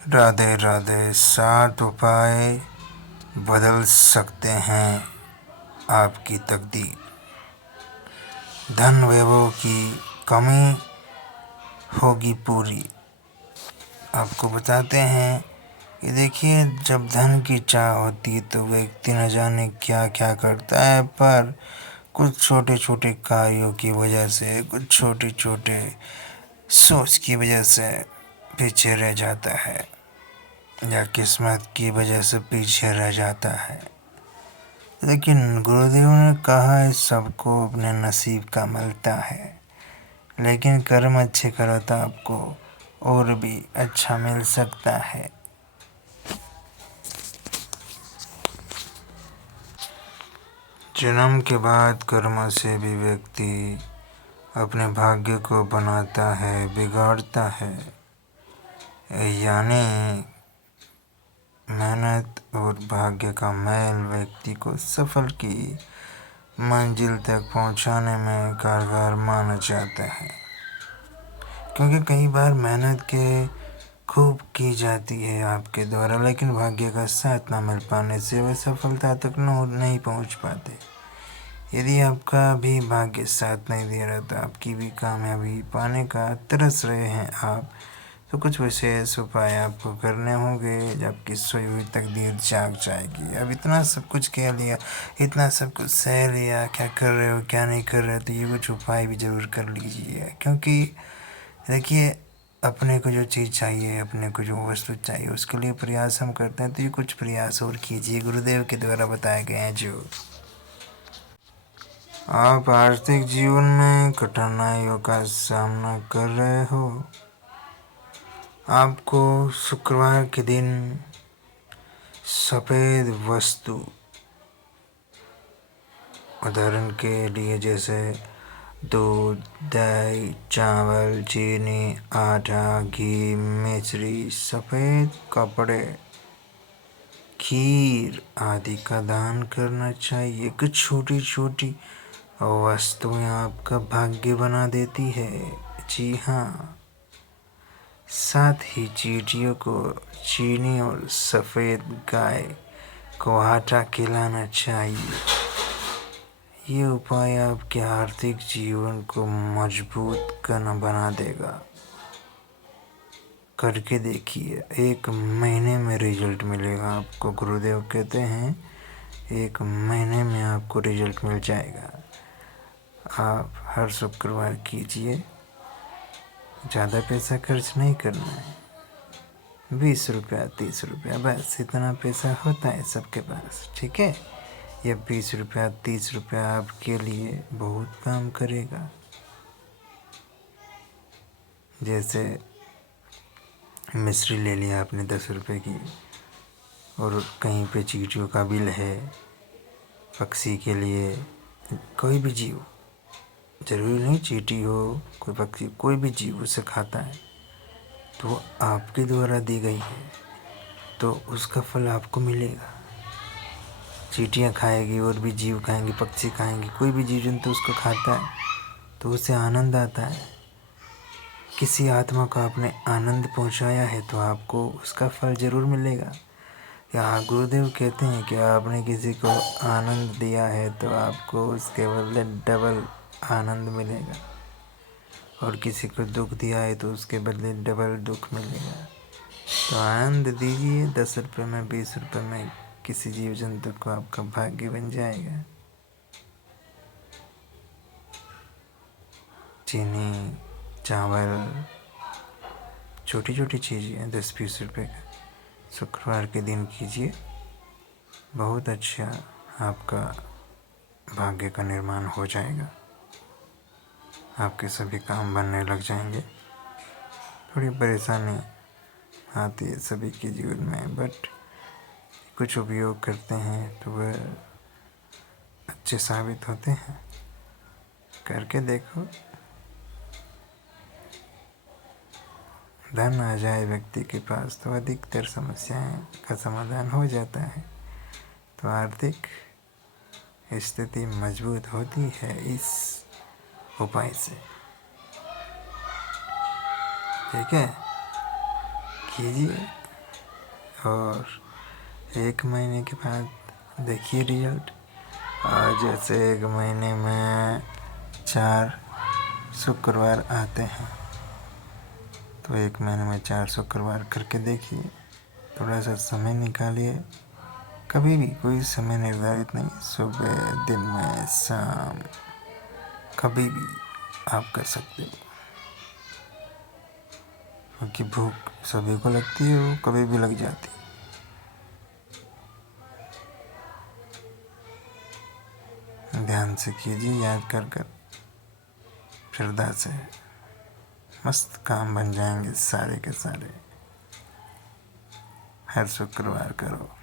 राधे राधे। 7 उपाय बदल सकते हैं आपकी तकदीर। धन वैभव की कमी होगी पूरी। आपको बताते हैं कि देखिए, जब धन की चाह होती है तो व्यक्ति न जाने क्या क्या करता है, पर कुछ छोटे छोटे कार्यों की वजह से, कुछ छोटे छोटे सोच की वजह से पीछे रह जाता है, या किस्मत की वजह से पीछे रह जाता है। लेकिन गुरुदेव ने कहा है, सबको अपने नसीब का मिलता है, लेकिन कर्म अच्छे करो तो आपको और भी अच्छा मिल सकता है। जन्म के बाद कर्म से भी व्यक्ति अपने भाग्य को बनाता है, बिगाड़ता है। यानी मेहनत और भाग्य का मेल व्यक्ति को सफल की मंजिल तक पहुंचाने में कारगर माना जाता है। क्योंकि कई बार मेहनत के खूब की जाती है आपके द्वारा, लेकिन भाग्य का साथ न मिल पाने से वह सफलता तक नहीं पहुंच पाते। यदि आपका भी भाग्य साथ नहीं दे रहा, तो आपकी भी कामयाबी पाने का तरस रहे हैं आप, तो कुछ विशेष उपाय आपको करने होंगे, जबकि सोई हुई तकदीर जाग जाएगी। अब इतना सब कुछ कह लिया, इतना सब कुछ सह लिया, क्या कर रहे हो क्या नहीं कर रहे हो, तो ये कुछ उपाय भी ज़रूर कर लीजिए। क्योंकि देखिए, अपने को जो चीज़ चाहिए, अपने को जो वस्तु चाहिए, उसके लिए प्रयास हम करते हैं, तो ये कुछ प्रयास और कीजिए गुरुदेव के द्वारा बताए गए हैं। जो आप आर्थिक जीवन में कठिनाइयों का सामना कर रहे हो, आपको शुक्रवार के दिन सफ़ेद वस्तु, उदाहरण के लिए जैसे दूध, दही, चावल, चीनी, आटा, घी, मिश्री, सफ़ेद कपड़े, खीर आदि का दान करना चाहिए। कुछ छोटी छोटी वस्तुएं आपका भाग्य बना देती है। जी हाँ, साथ ही चींटियों को चीनी और सफ़ेद गाय को आटा खिलाना चाहिए। ये उपाय आपके आर्थिक जीवन को मजबूत बना देगा। करके देखिए, 1 महीने में रिजल्ट मिलेगा आपको। गुरुदेव कहते हैं 1 महीने में आपको रिजल्ट मिल जाएगा। आप हर शुक्रवार कीजिए। ज़्यादा पैसा खर्च नहीं करना है, 20 रुपया 30 रुपया, बस इतना पैसा होता है सबके पास, ठीक है। यह 20 रुपया 30 रुपया आपके लिए बहुत काम करेगा। जैसे मिश्री ले लिया आपने 10 रुपये की, और कहीं पे चींटियों का बिल है, पक्षी के लिए, कोई भी जीव, ज़रूरी नहीं चींटी हो, कोई पक्षी, कोई भी जीव उसे खाता है, तो आपके द्वारा दी गई है, तो उसका फल आपको मिलेगा। चींटियाँ खाएगी, और भी जीव खाएंगे, पक्षी खाएंगे, कोई भी जीव जंतु उसको खाता है, तो उसे आनंद आता है। किसी आत्मा को आपने आनंद पहुंचाया है, तो आपको उसका फल ज़रूर मिलेगा। यहाँ गुरुदेव कहते हैं कि आपने किसी को आनंद दिया है, तो आपको उसके बदले डबल आनंद मिलेगा, और किसी को दुख दिया है तो उसके बदले डबल दुख मिलेगा। तो आनंद दीजिए। 10 रुपये में, 20 रुपये में किसी जीव जंतु को, आपका भाग्य बन जाएगा। चीनी, चावल, छोटी छोटी चीज़ें 10-20 रुपये का शुक्रवार के दिन कीजिए। बहुत अच्छा आपका भाग्य का निर्माण हो जाएगा। आपके सभी काम बनने लग जाएंगे। थोड़ी परेशानी आती है सभी के जीवन में, बट कुछ उपयोग करते हैं तो वह अच्छे साबित होते हैं। करके देखो, धन आ जाए व्यक्ति के पास तो अधिकतर समस्याएं का समाधान हो जाता है। तो आर्थिक स्थिति मजबूत होती है इस उपाय से। ठीक है, कीजिए। और 1 महीने के बाद देखिए रिजल्ट। और जैसे 1 महीने में 4 शुक्रवार आते हैं, तो 1 महीने में 4 शुक्रवार करके देखिए। थोड़ा सा समय निकालिए, कभी भी, कोई समय निर्धारित नहीं, सुबह, दिन में, शाम, कभी भी आप कर सकते हो, क्योंकि भूख सभी को लगती है, वो कभी भी लग जाती है। ध्यान से कीजिए, याद कर कर, श्रद्धा से, मस्त काम बन जाएंगे सारे के सारे। हर शुक्रवार करो।